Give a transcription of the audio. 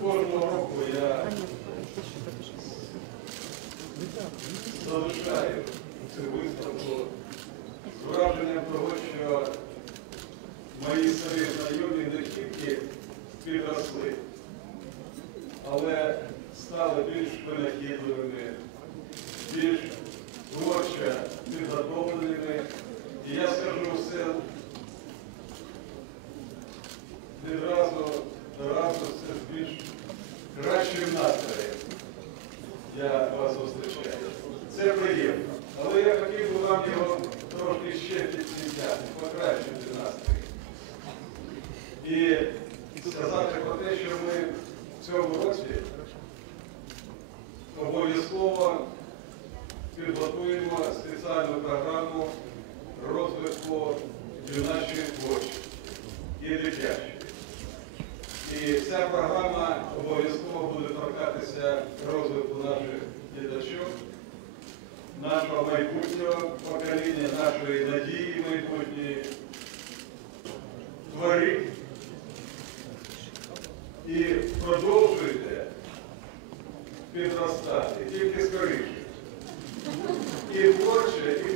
Кожного року я залишаю цю виставку з враженням того, що мої старі знайомі не тільки підросли, але стали більш винахідливими, більш творчо підготовленими. І я скажу все відразу разу це з більш кращим настроєм. Я вас зустрічаю. Це приємно. Але я хотів би вам його трошки ще підсвітяти, покращити настрій. І сказати про те, що ми в цьому році обов'язково підготуємо спеціальну програму розвитку юначої творчості і дитячої. І ця програма обов'язково буде торкатися розвитку наших діточок, нашого майбутнього покоління, нашої надії майбутньої, творів. І продовжуйте підростати тільки скоріше. І творче, і.